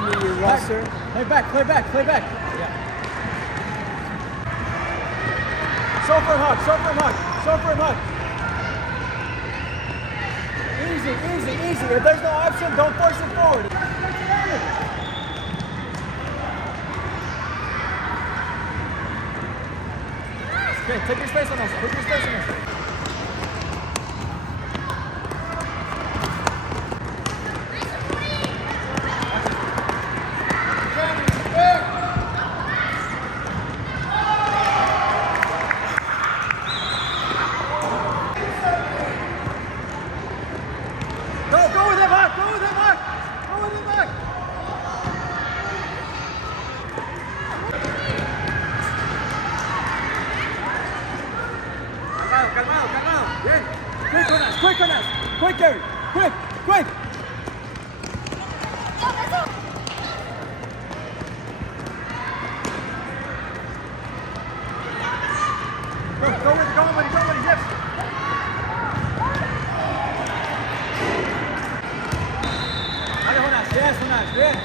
got me, you lost her. Play back, play back, play back. Yeah. Show for him hug, show for him hug, show for him hug. Easy, easy, easy. If there's no option, don't force it forward. Okay, take your space on us. Take your space on us. Go with him, Mark! Go with him, Mark! Go with him, Mark! Calmado, calmado, calmado. Bien. Quick on us, quick on us. Quick, Gary. Quick, quick. Go with it, yes. Dale, Jonas, yes, Jonas, bien.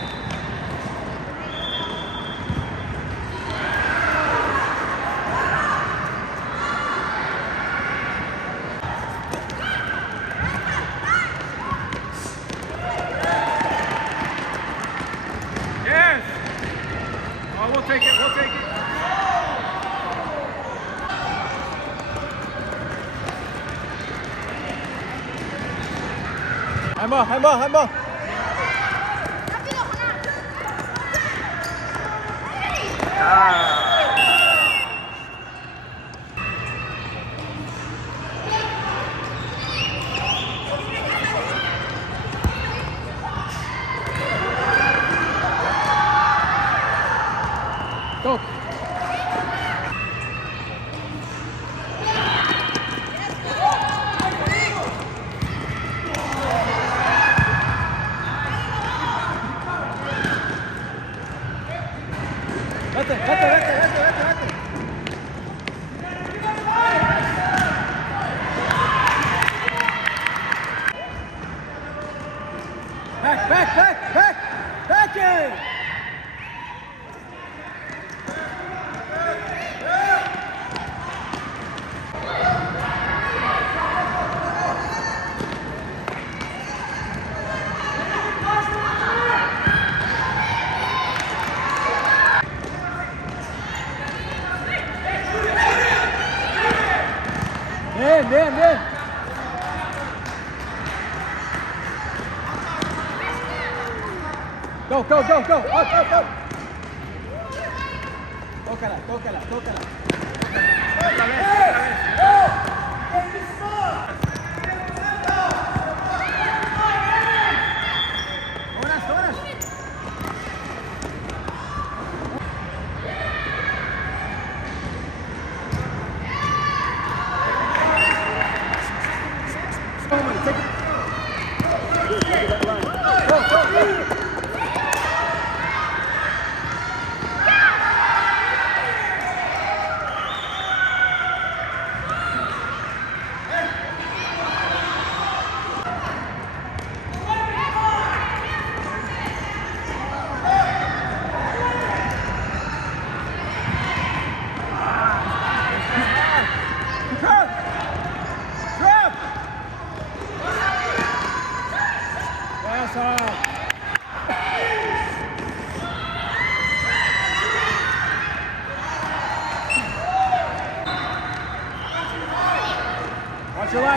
Yes. Oh, we'll take it, we'll take it. Handball. Go. Vete. Back in. Bien. Go. Up. Tócala. Otra vez. Jonas. Take it. Go.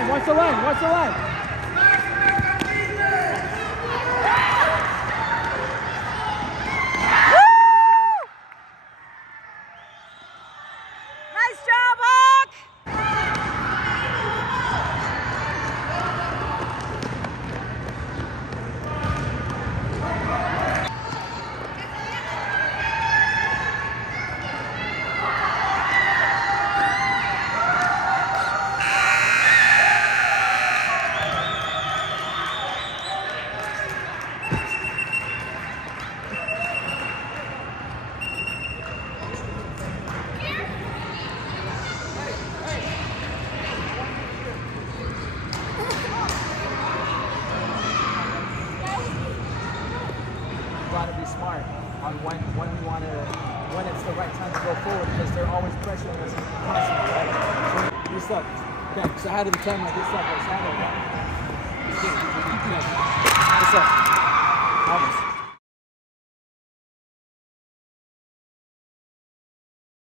Watch the line. Nice job, Hawk! got to be smart on when we want to, when it's the right time to go forward, because they're always pressuring us constantly, right? So, Good stuff. Okay, so how did the camera good stuff. Let's have it. Good stuff. Almost.